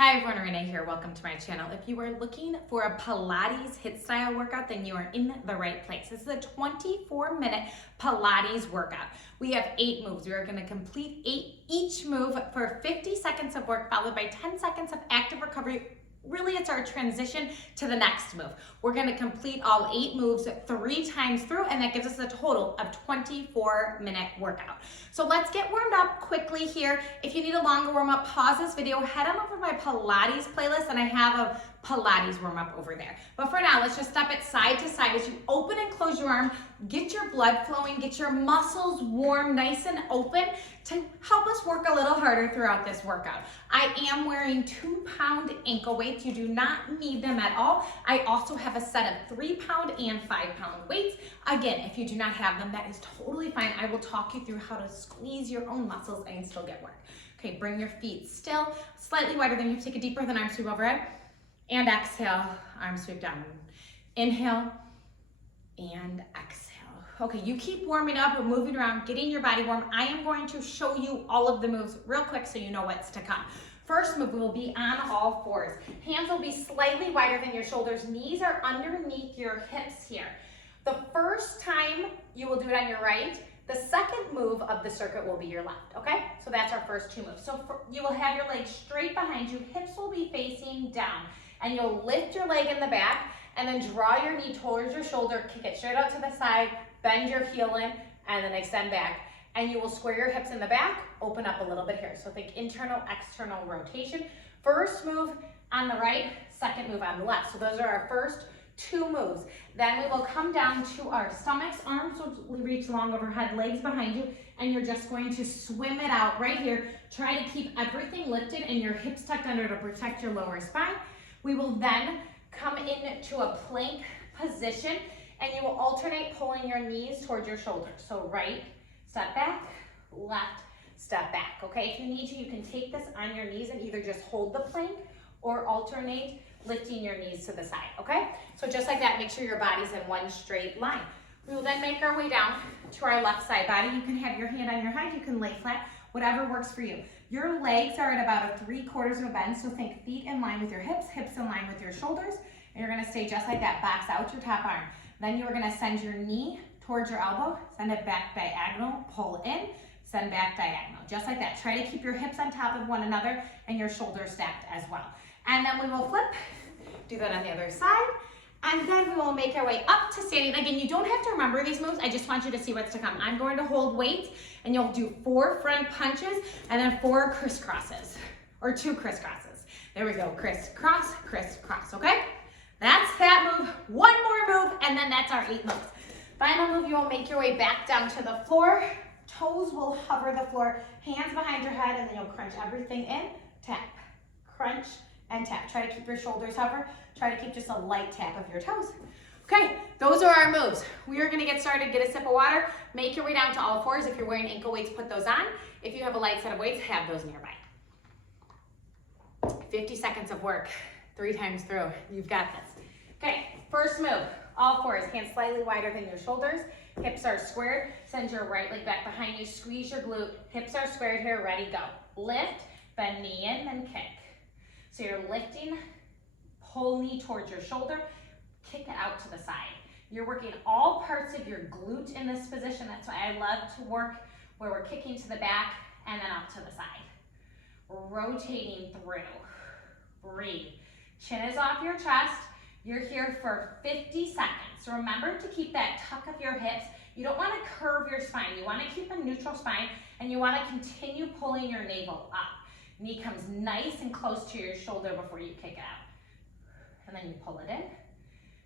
Hi everyone, Renee here. Welcome to my channel. If you are looking for a Pilates HIIT style workout, then you are in the right place. This is a 24-minute Pilates workout. We have 8 moves. We are going to complete each move for 50 seconds of work, followed by 10 seconds of active recovery. Really, it's our transition to the next move. We're going to complete all 8 moves 3 times through, and that gives us a total of 24-minute workout. So let's get warmed up quickly here. If you need a longer warm-up, pause this video, head on over to my Pilates playlist, and I have a Pilates warm-up over there. But for now, let's just step it side to side as you open and close your arm, get your blood flowing, get your muscles warm, nice and open to help us work a little harder throughout this workout. I am wearing 2-pound ankle weights. You do not need them at all. I also have a set of 3-pound and 5-pound weights. Again, if you do not have them, that is totally fine. I will talk you through how to squeeze your own muscles and still get work. Okay, bring your feet still, slightly wider than you. Take a deep breath and arm sweep overhead. And exhale, arm sweep down. Inhale and exhale. Okay, you keep warming up, moving around, getting your body warm. I am going to show you all of the moves real quick so you know what's to come. First move will be on all fours. Hands will be slightly wider than your shoulders. Knees are underneath your hips here. The first time you will do it on your right. The second move of the circuit will be your left, okay? So that's our first 2 moves. So you will have your legs straight behind you. Hips will be facing down. And you'll lift your leg in the back and then draw your knee towards your shoulder, kick it straight out to the side, bend your heel in, and then extend back. And you will square your hips in the back, open up a little bit here. So think internal, external rotation. First move on the right, second move on the left. So those are our first 2 moves. Then we will come down to our stomachs, arms will reach long overhead, legs behind you, and you're just going to swim it out right here. Try to keep everything lifted and your hips tucked under to protect your lower spine. We will then come into a plank position, and you will alternate pulling your knees towards your shoulders. So right, step back, left, step back, okay? If you need to, you can take this on your knees and either just hold the plank or alternate lifting your knees to the side, okay? So just like that, make sure your body's in one straight line. We will then make our way down to our left side body. You can have your hand on your hip, you can lay flat, whatever works for you. Your legs are at about a 3/4 of a bend, so think feet in line with your hips, hips in line with your shoulders, and you're gonna stay just like that, box out your top arm. Then you are gonna send your knee towards your elbow, send it back diagonal, pull in, send back diagonal, just like that. Try to keep your hips on top of one another and your shoulders stacked as well. And then we will flip, do that on the other side, and then we will make our way up to standing. Again, you don't have to remember these moves. I just want you to see what's to come. I'm going to hold weights, and you'll do 4 front punches, and then 4 crisscrosses, or 2 crisscrosses. There we go, crisscross, crisscross, okay? That's that move. 1 more move, and then that's our 8 moves. Final move, you will make your way back down to the floor. Toes will hover the floor, hands behind your head, and then you'll crunch everything in, tap, crunch, and tap. Try to keep your shoulders hover. Try to keep just a light tap of your toes. Okay, those are our moves. We are gonna get started, get a sip of water, make your way down to all fours. If you're wearing ankle weights, put those on. If you have a light set of weights, have those nearby. 50 seconds of work, 3 times through. You've got this. Okay, first move, all fours, hands slightly wider than your shoulders. Hips are squared. Send your right leg back behind you, squeeze your glute. Hips are squared here, ready, go. Lift, bend knee in, then kick. So you're lifting, pull knee towards your shoulder, kick it out to the side. You're working all parts of your glute in this position. That's why I love to work where we're kicking to the back and then up to the side. Rotating through. Breathe. Chin is off your chest. You're here for 50 seconds. So remember to keep that tuck of your hips. You don't want to curve your spine. You want to keep a neutral spine, and you want to continue pulling your navel up. Knee comes nice and close to your shoulder before you kick it out. And then you pull it in,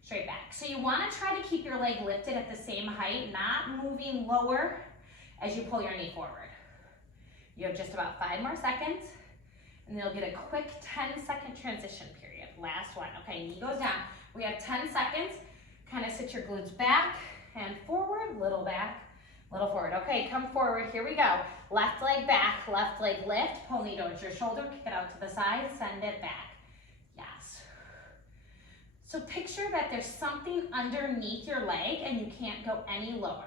straight back. So you want to try to keep your leg lifted at the same height, not moving lower as you pull your knee forward. You have just about 5 more seconds, and you'll get a quick 10-second transition period. Last one. Okay, knee goes down. We have 10 seconds. Kind of sit your glutes back and forward, little back, little forward. Okay, come forward, here we go. Left leg back, left leg lift, pull knee towards your shoulder, kick it out to the side, send it back. Yes. So picture that there's something underneath your leg and you can't go any lower.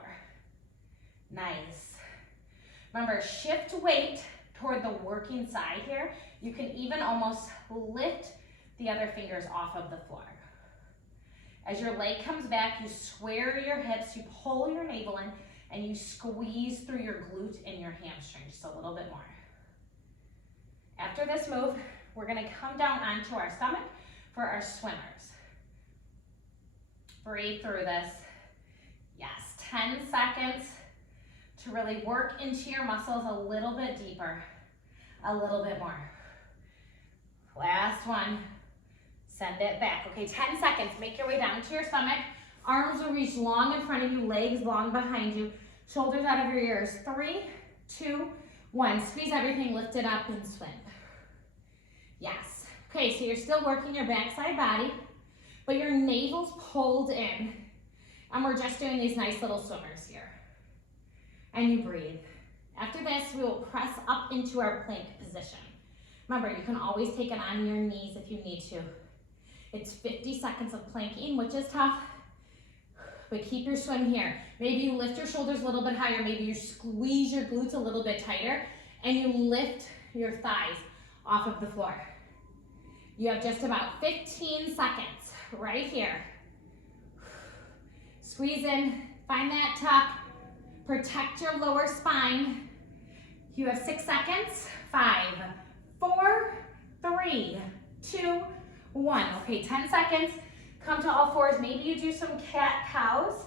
Nice. Remember, shift weight toward the working side here. You can even almost lift the other fingers off of the floor. As your leg comes back, you square your hips, you pull your navel in, and you squeeze through your glute and your hamstring just a little bit more. After this move, we're gonna come down onto our stomach for our swimmers. Breathe through this. Yes, 10 seconds to really work into your muscles a little bit deeper, a little bit more. Last one. Send it back. Okay, 10 seconds. Make your way down to your stomach. Arms will reach long in front of you, legs long behind you, shoulders out of your ears. 3, 2, 1. Squeeze everything, lift it up and swim. Yes. Okay, so you're still working your backside body, but your navel's pulled in. And we're just doing these nice little swimmers here. And you breathe. After this, we will press up into our plank position. Remember, you can always take it on your knees if you need to. It's 50 seconds of planking, which is tough, but keep your swim here. Maybe you lift your shoulders a little bit higher, maybe you squeeze your glutes a little bit tighter, and you lift your thighs off of the floor. You have just about 15 seconds right here. Squeeze in, find that tuck, protect your lower spine. You have 6 seconds. 5, 4, 3, 2, 1. Okay, 10 seconds. Come to all fours. Maybe you do some cat-cows.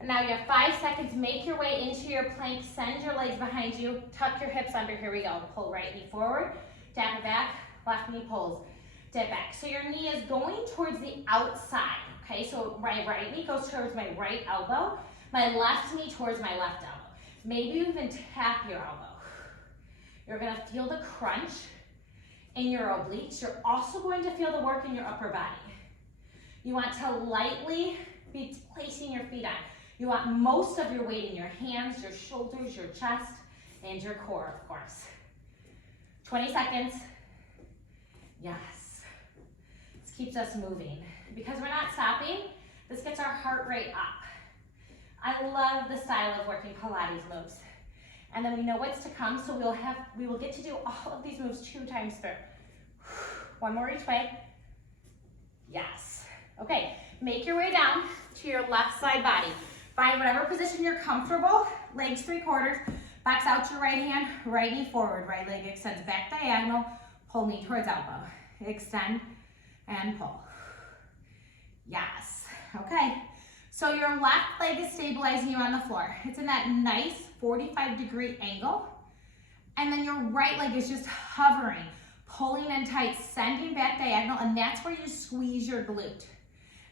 And now you have 5 seconds. Make your way into your plank. Send your legs behind you. Tuck your hips under. Here we go. Pull right knee forward. Tap it back. Left knee pulls. Dip back. So your knee is going towards the outside. Okay, so my right knee goes towards my right elbow. My left knee towards my left elbow. Maybe you even tap your elbow. You're going to feel the crunch in your obliques. You're also going to feel the work in your upper body. You want to lightly be placing your feet on. You want most of your weight in your hands, your shoulders, your chest, and your core, of course. 20 seconds. Yes. This keeps us moving. Because we're not stopping, this gets our heart rate up. I love the style of working Pilates moves. And then we know what's to come, so we will get to do all of these moves 2 times through. One more each way. Yes. Okay, make your way down to your left side body. Find whatever position you're comfortable, legs 3/4, box out your right hand, right knee forward, right leg extends back diagonal, pull knee towards elbow. Extend and pull. Yes. Okay. So your left leg is stabilizing you on the floor. It's in that nice 45-degree angle. And then your right leg is just hovering, pulling in tight, sending back diagonal, and that's where you squeeze your glute.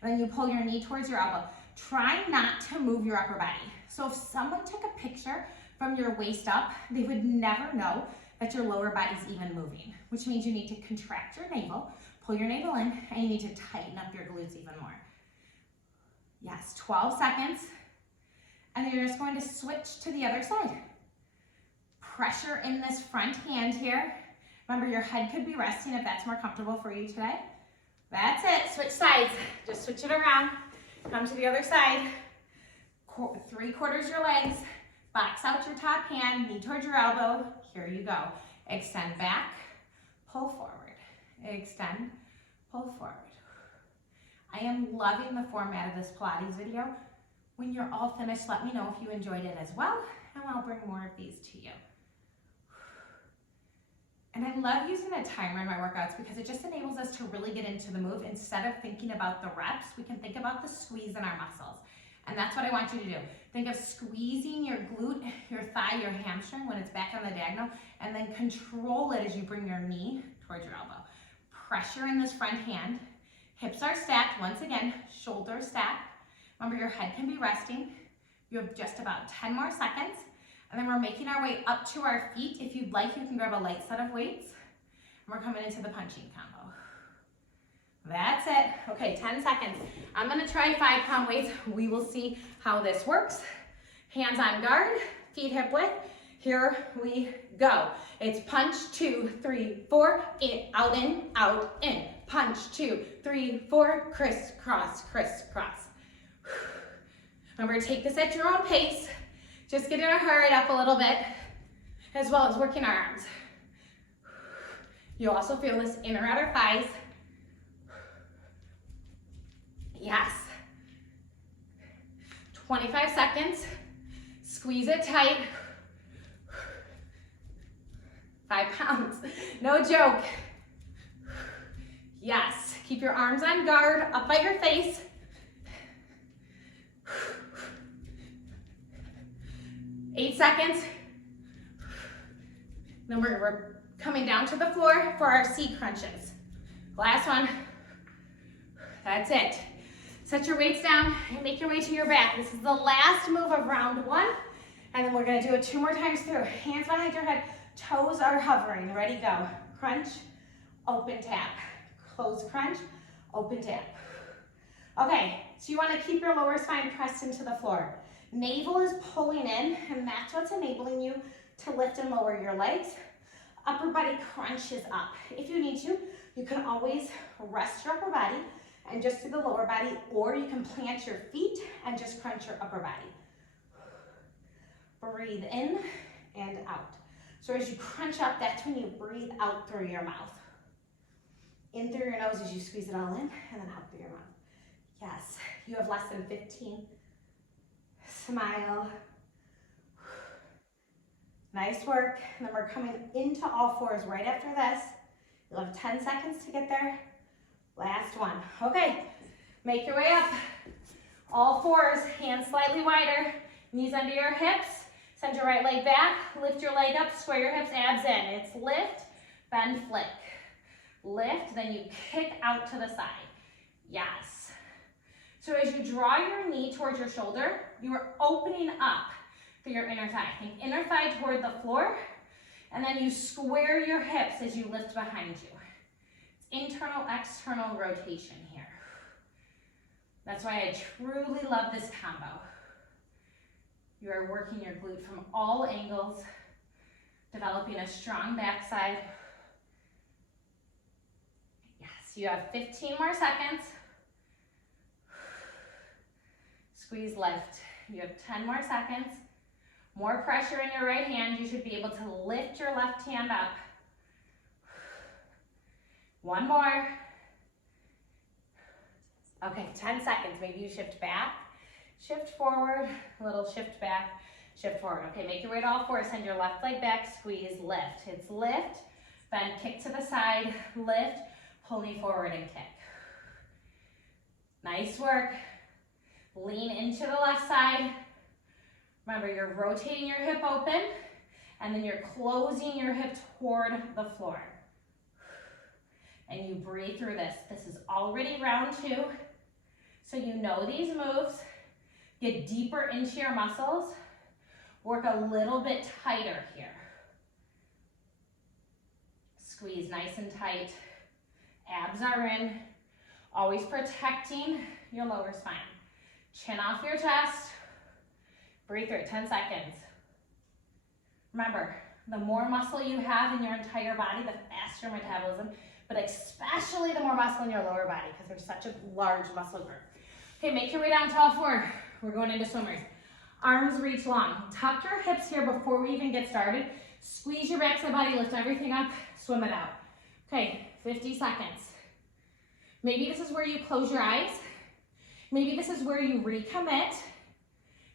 And then you pull your knee towards your elbow. Try not to move your upper body. So if someone took a picture from your waist up, they would never know that your lower body's even moving, which means you need to contract your navel, pull your navel in, and you need to tighten up your glutes even more. Yes, 12 seconds. And then you're just going to switch to the other side. Pressure in this front hand here. Remember, your head could be resting if that's more comfortable for you today. That's it. Switch sides. Just switch it around. Come to the other side. 3/4 your legs. Box out your top hand. Knee towards your elbow. Here you go. Extend back. Pull forward. Extend. Pull forward. I am loving the format of this Pilates video. When you're all finished, let me know if you enjoyed it as well, and I'll bring more of these to you. And I love using a timer in my workouts because it just enables us to really get into the move. Instead of thinking about the reps, we can think about the squeeze in our muscles. And that's what I want you to do. Think of squeezing your glute, your thigh, your hamstring when it's back on the diagonal, and then control it as you bring your knee towards your elbow. Pressure in this front hand. Hips are stacked. Once again, shoulders stacked. Remember, your head can be resting. You have just about 10 more seconds. And then we're making our way up to our feet. If you'd like, you can grab a light set of weights. And we're coming into the punching combo. That's it. Okay, 10 seconds. I'm gonna try 5-pound weights. We will see how this works. Hands on guard, feet hip width. Here we go. It's punch, 2, 3, 4, in, out, in. Punch, 2, 3, 4, crisscross, crisscross. Remember, take this at your own pace. Just get your heart rate up a little bit. as well as working our arms. You also feel this inner outer thighs. Yes. 25 seconds. Squeeze it tight. 5 pounds. No joke. Yes. Keep your arms on guard, up by your face. 8 seconds. Then we're coming down to the floor for our C crunches. Last one. That's it. Set your weights down and make your way to your back. This is the last move of round 1. And then we're gonna do it 2 more times through. Hands behind your head, toes are hovering. Ready, go. Crunch, open, tap. Close, crunch, open, tap. Okay, so you wanna keep your lower spine pressed into the floor. Navel is pulling in, and that's what's enabling you to lift and lower your legs. Upper body crunches up. If you need to, you can always rest your upper body and just do the lower body, or you can plant your feet and just crunch your upper body. Breathe in and out. So as you crunch up, that's when you breathe out through your mouth. In through your nose as you squeeze it all in, and then out through your mouth. Yes, you have less than 15. Smile. Nice work. And then we're coming into all fours right after this. You'll have 10 seconds to get there. Last one. Okay, make your way up. All fours, hands slightly wider, knees under your hips. Send your right leg back, lift your leg up, square your hips, abs in. It's lift, bend, flick. Lift, then you kick out to the side. Yes. So as you draw your knee towards your shoulder, you are opening up through your inner thigh. Think inner thigh toward the floor, and then you square your hips as you lift behind you. It's internal, external rotation here. That's why I truly love this combo. You are working your glute from all angles, developing a strong backside. Yes, you have 15 more seconds. Squeeze, lift. You have 10 more seconds. More pressure in your right hand. You should be able to lift your left hand up. One more. Okay, 10 seconds. Maybe you shift back, shift forward, a little shift back, shift forward. Okay, make your way to all fours. Send your left leg back, squeeze, lift. It's lift, bend, kick to the side, lift, pull knee forward and kick. Nice work. Lean into the left side. Remember, you're rotating your hip open, and then you're closing your hip toward the floor. And you breathe through this. This is already round 2, so you know these moves. Get deeper into your muscles. Work a little bit tighter here. Squeeze nice and tight. Abs are in. Always protecting your lower spine. Chin off your chest. Breathe through it, 10 seconds. Remember, the more muscle you have in your entire body, the faster metabolism, but especially the more muscle in your lower body because there's such a large muscle group. Okay, make your way down to all 4. We're going into swimmers. Arms reach long. Tuck your hips here before we even get started. Squeeze your backside body, lift everything up, swim it out. Okay, 50 seconds. Maybe this is where you close your eyes. Maybe this is where you recommit.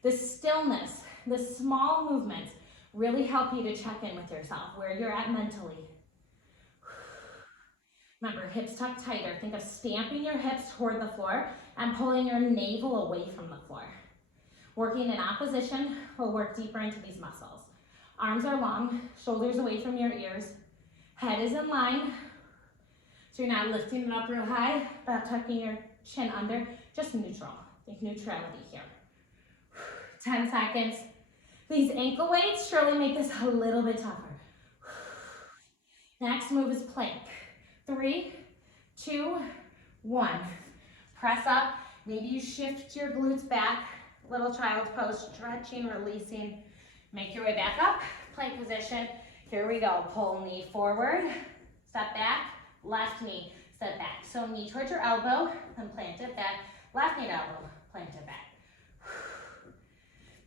The stillness, the small movements really help you to check in with yourself, where you're at mentally. Remember, hips tucked tighter. Think of stamping your hips toward the floor and pulling your navel away from the floor. Working in opposition will work deeper into these muscles. Arms are long, shoulders away from your ears. Head is in line. So you're not lifting it up real high, not tucking your chin under, just neutral. Think neutrality here. 10 seconds. These ankle weights surely make this a little bit tougher. Next move is plank. 3, 2, 1. Press up. Maybe you shift your glutes back. Little child's pose, stretching, releasing. Make your way back up. Plank position. Here we go. Pull knee forward. Step back. Left knee. Step back. So knee towards your elbow, then plant it back. Left knee to elbow, plant it back.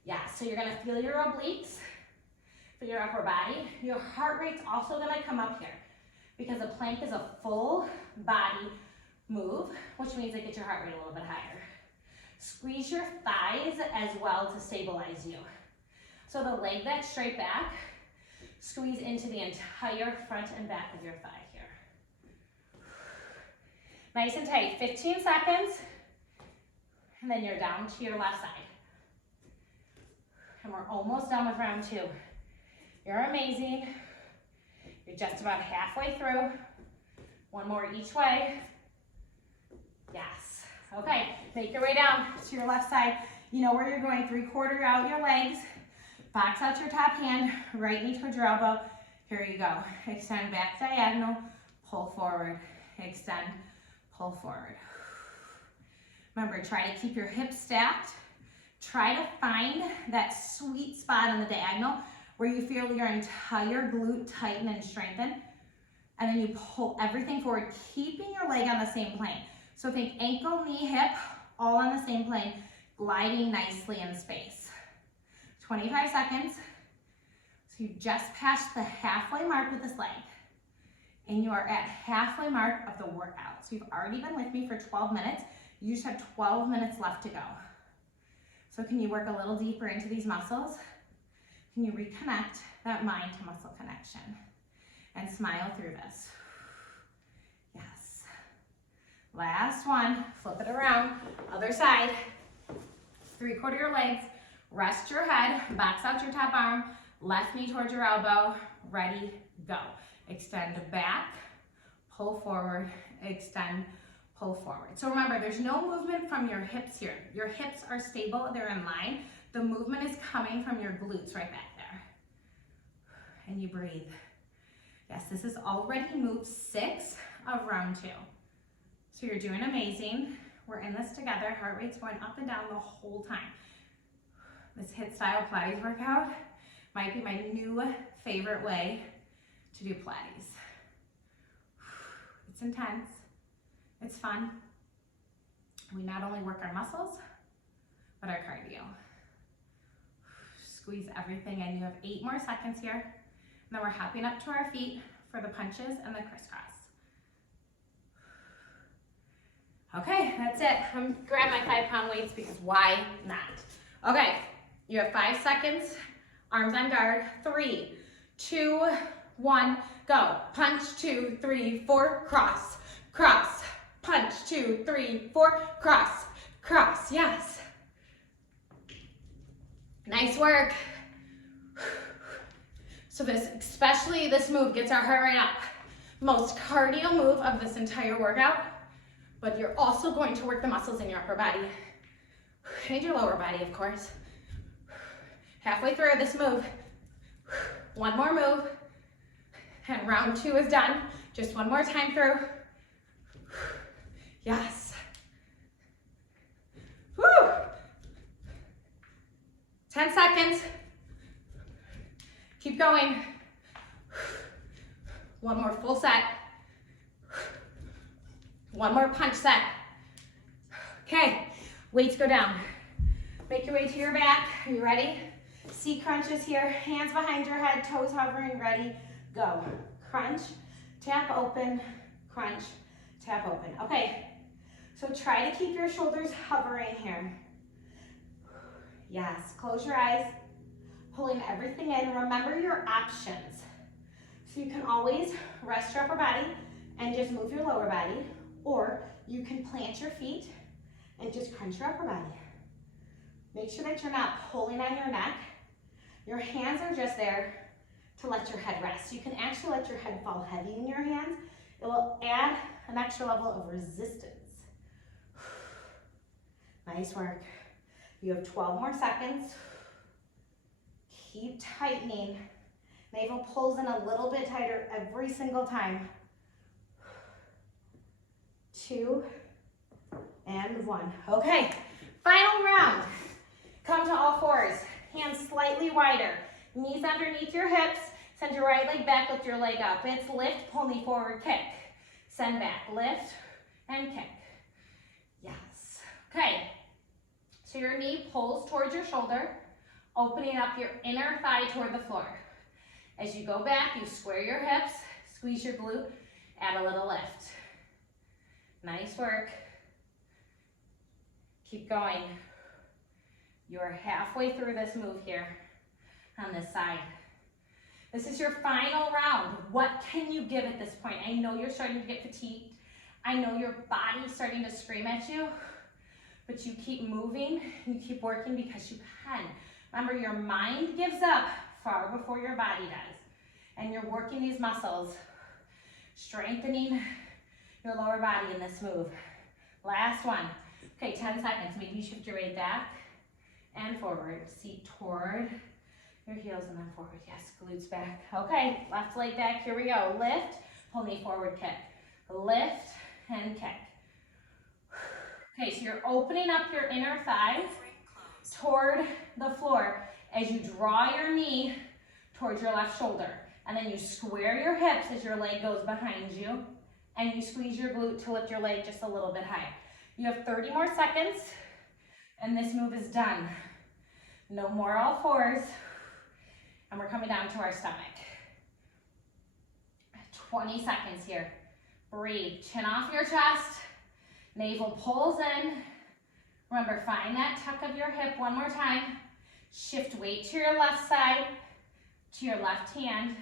Yeah, so you're gonna feel your obliques. for your upper body. Your heart rate's also gonna come up here because a plank is a full body move, which means they get your heart rate a little bit higher. Squeeze your thighs as well to stabilize you. So the leg that's straight back, squeeze into the entire front and back of your thigh here. Nice and tight, 15 seconds, and then you're down to your left side. And we're almost done with round 2. You're amazing. You're just about halfway through. One more each way. Yes. Okay, make your way down to your left side. You know where you're going, 3/4 out your legs. Box out your top hand, right knee towards your elbow. Here you go. Extend back diagonal, pull forward, extend, pull forward. Remember, try to keep your hips stacked. Try to find that sweet spot on the diagonal where you feel your entire glute tighten and strengthen. And then you pull everything forward, keeping your leg on the same plane. So think ankle, knee, hip, all on the same plane, gliding nicely in space. 25 seconds. So you just passed the halfway mark with this leg. And you are at halfway mark of the workout. So you've already been with me for 12 minutes. You just have 12 minutes left to go. So can you work a little deeper into these muscles? Can you reconnect that mind to muscle connection? And smile through this. Yes. Last one. Flip it around. Other side. 3/4 your legs. Rest your head, box out your top arm, left knee towards your elbow, ready, go. Extend back, pull forward, extend, pull forward. So remember, there's no movement from your hips here. Your hips are stable, they're in line. The movement is coming from your glutes right back there. And you breathe. Yes, this is already move 6 of round 2. So you're doing amazing. We're in this together. Heart rate's going up and down the whole time. This HIIT style Pilates workout might be my new favorite way to do Pilates. It's intense, it's fun. We not only work our muscles, but our cardio. Squeeze everything in. You have 8 more seconds here. And then we're hopping up to our feet for the punches and the crisscross. Okay, that's it. I'm gonna grab my 5-pound weights because why not? Okay. You have 5 seconds, arms on guard. 3, 2, 1, go. Punch, 2, 3, 4, cross, cross. Punch, 2, 3, 4, cross, cross. Yes. Nice work. So especially this move gets our heart rate up. Most cardio move of this entire workout, but you're also going to work the muscles in your upper body and your lower body, of course. Halfway through this move, one more move, and round 2 is done. Just one more time through. Yes. Woo! 10 seconds. Keep going. One more full set. One more punch set. Okay, weights go down. Make your way to your back. Are you ready? C crunches here, hands behind your head, toes hovering, ready, go. Crunch, tap open, crunch, tap open. Okay, so try to keep your shoulders hovering here. Yes, close your eyes, pulling everything in. Remember your options. So you can always rest your upper body and just move your lower body, or you can plant your feet and just crunch your upper body. Make sure that you're not pulling on your neck. Your hands are just there to let your head rest. You can actually let your head fall heavy in your hands. It will add an extra level of resistance. Nice work. You have 12 more seconds. Keep tightening. Navel pulls in a little bit tighter every single time. 2 and 1. Okay, final round. Come to all fours. Hands slightly wider. Knees underneath your hips. Send your right leg back, lift your leg up. It's lift, pull knee forward, kick. Send back, lift, and kick. Yes. Okay. So your knee pulls towards your shoulder, opening up your inner thigh toward the floor. As you go back, you square your hips, squeeze your glute, add a little lift. Nice work. Keep going. You're halfway through this move here on this side. This is your final round. What can you give at this point? I know you're starting to get fatigued. I know your body's starting to scream at you, but you keep moving, you keep working because you can. Remember, your mind gives up far before your body does. And you're working these muscles, strengthening your lower body in this move. Last one. Okay, 10 seconds. Maybe you shift your weight back and forward. Seat toward your heels and then forward. Yes, glutes back. Okay, left leg back. Here we go. Lift, pull knee forward, kick. Lift and kick. Okay, so you're opening up your inner thigh toward the floor as you draw your knee towards your left shoulder. And then you square your hips as your leg goes behind you. And you squeeze your glute to lift your leg just a little bit higher. You have 30 more seconds, and this move is done. No more all fours, and we're coming down to our stomach. 20 seconds here. Breathe, chin off your chest, navel pulls in. Remember, find that tuck of your hip one more time. Shift weight to your left side, to your left hand.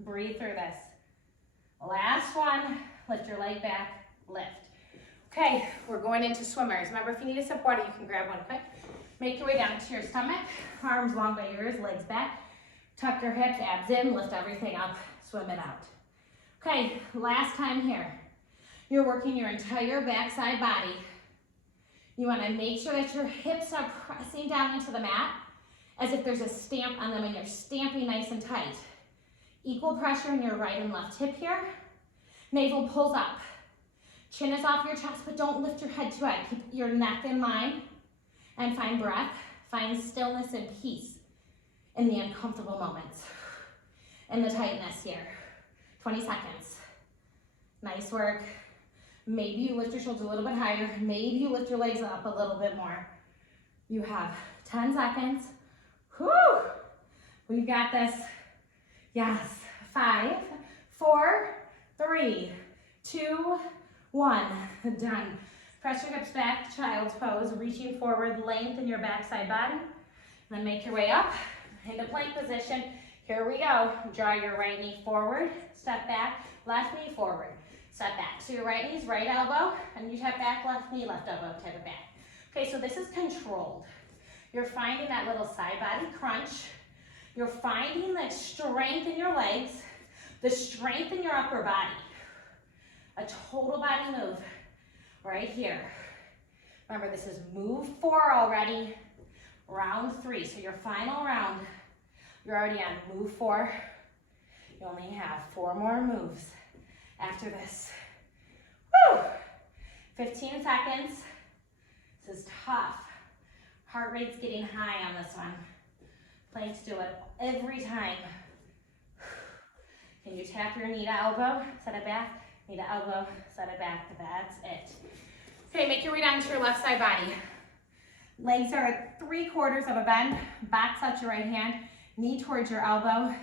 Breathe through this. Last one, lift your leg back, lift. Okay, we're going into swimmers. Remember, if you need a sip of water, you can grab one quick. Make your way down to your stomach, arms long by your ears, legs back. Tuck your hips, abs in, lift everything up, swim it out. Okay, last time here. You're working your entire backside body. You want to make sure that your hips are pressing down into the mat as if there's a stamp on them and you're stamping nice and tight. Equal pressure in your right and left hip here. Navel pulls up. Chin is off your chest, but don't lift your head too high. Keep your neck in line and find breath. Find stillness and peace in the uncomfortable moments. And the tightness here. 20 seconds. Nice work. Maybe you lift your shoulders a little bit higher. Maybe you lift your legs up a little bit more. You have 10 seconds. Whew! We've got this. Yes. 5, 4, 3, 2, 1. Done. Press your hips back, child's pose, reaching forward, lengthen your backside body. Then make your way up into plank position. Here we go. Draw your right knee forward, step back, left knee forward, step back. So your right knee's right elbow, and you step back, left knee, left elbow, type it back. Okay, so this is controlled. You're finding that little side body crunch. You're finding the strength in your legs, the strength in your upper body. A total body move right here. Remember, this is move 4 already, round 3. So your final round, you're already on move 4. You only have 4 more moves after this. Woo! 15 seconds. This is tough. Heart rate's getting high on this one. Planks do it every time. Can you tap your knee to elbow, set it back, knee to elbow, set it back, that's it. Okay, make your way down to your left side body. Legs are at 3/4 of a bend, back touch your right hand, knee towards your elbow,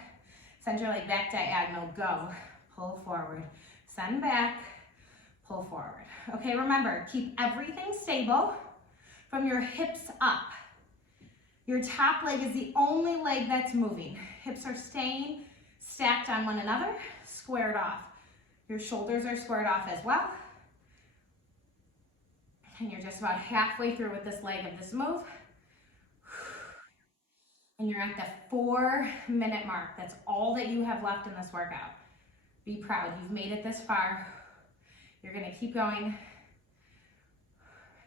send your leg back diagonal, go. Pull forward, send back, pull forward. Okay, remember, keep everything stable from your hips up. Your top leg is the only leg that's moving. Hips are staying stacked on one another, squared off. Your shoulders are squared off as well. And you're just about halfway through with this leg of this move. And you're at the 4-minute mark. That's all that you have left in this workout. Be proud, you've made it this far. You're gonna keep going.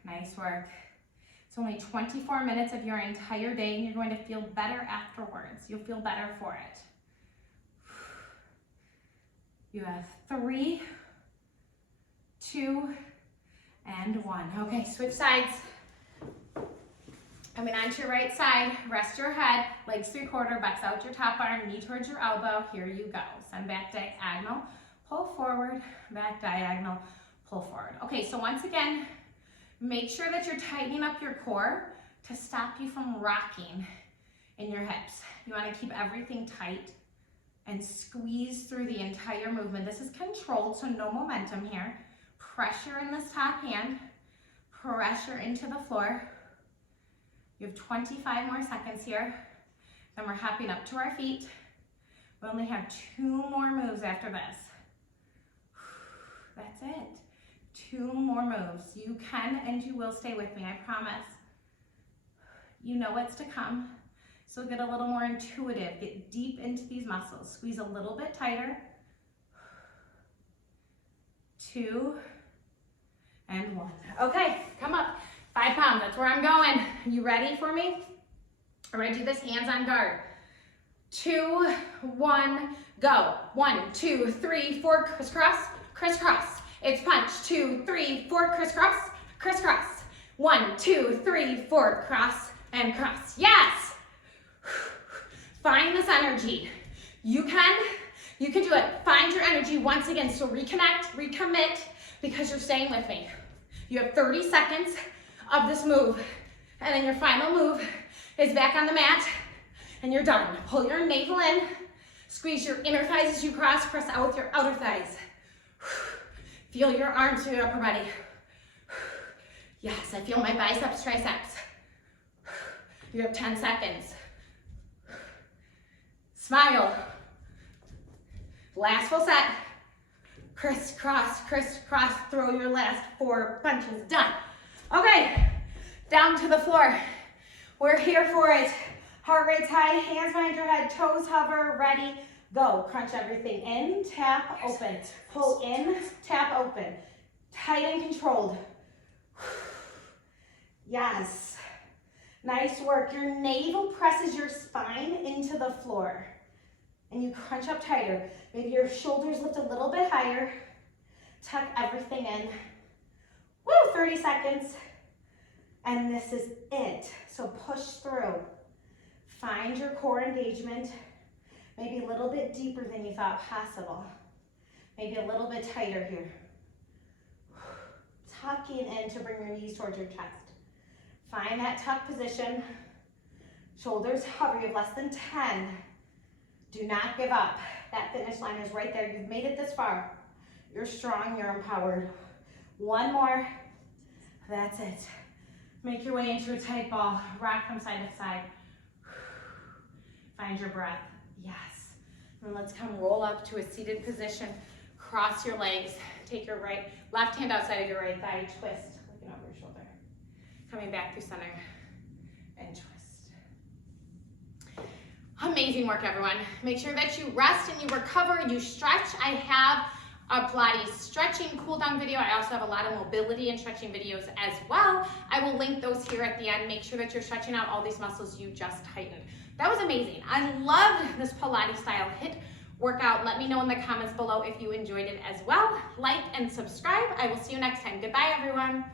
Nice work. It's only 24 minutes of your entire day and you're going to feel better afterwards. You'll feel better for it. You have 3, 2, and 1. Okay, switch sides. Coming onto your right side, rest your head, legs 3/4, backs out your top arm, knee towards your elbow. Here you go. Send back diagonal, pull forward, back diagonal, pull forward. Okay, so once again, make sure that you're tightening up your core to stop you from rocking in your hips. You want to keep everything tight and squeeze through the entire movement. This is controlled, so no momentum here. Pressure in this top hand, pressure into the floor. You have 25 more seconds here. Then we're hopping up to our feet. We only have 2 more moves after this. That's it. 2 more moves. You can and you will stay with me, I promise. You know what's to come. So get a little more intuitive. Get deep into these muscles. Squeeze a little bit tighter. 2 and 1. Okay, come up. 5 pounds, that's where I'm going. You ready for me? We're gonna do this hands on guard. 2, 1, go. 1, 2, 3, 4, crisscross, crisscross. It's punch. 2, 3, 4, crisscross, crisscross. 1, 2, 3, 4, cross and cross. Yes! Find this energy. You can do it. Find your energy once again. So reconnect, recommit, because you're staying with me. You have 30 seconds of this move, and then your final move is back on the mat, and you're done. Pull your navel in, squeeze your inner thighs as you cross, press out with your outer thighs. Feel your arms through your upper body. Yes, I feel my biceps, triceps. You have 10 seconds. Smile. Last full set. Crisscross, crisscross, throw your last 4 punches. Done. Okay, down to the floor. We're here for it. Heart rate's high, hands behind your head, toes hover, ready, go. Crunch everything in, tap, open. Pull in, tap, open. Tight and controlled. Yes. Nice work. Your navel presses your spine into the floor. And you crunch up tighter. Maybe your shoulders lift a little bit higher. Tuck everything in. Woo, 30 seconds. And this is it. So push through. Find your core engagement. Maybe a little bit deeper than you thought possible. Maybe a little bit tighter here. Tucking in to bring your knees towards your chest. Find that tuck position. Shoulders hover. You have less than 10. Do not give up. That finish line is right there. You've made it this far. You're strong, you're empowered. 1 more. That's it. Make your way into a tight ball. Rock from side to side. Find your breath. Yes. And let's come roll up to a seated position. Cross your legs. Take your left hand outside of your right thigh. Twist. Looking over your shoulder. Coming back through center. And twist. Amazing work, everyone. Make sure that you rest and you recover, you stretch. I have a Pilates stretching cool down video. I also have a lot of mobility and stretching videos as well. I will link those here at the end. Make sure that you're stretching out all these muscles you just tightened. That was amazing. I loved this Pilates style HIIT workout. Let me know in the comments below if you enjoyed it as well. Like and subscribe. I will see you next time. Goodbye, everyone.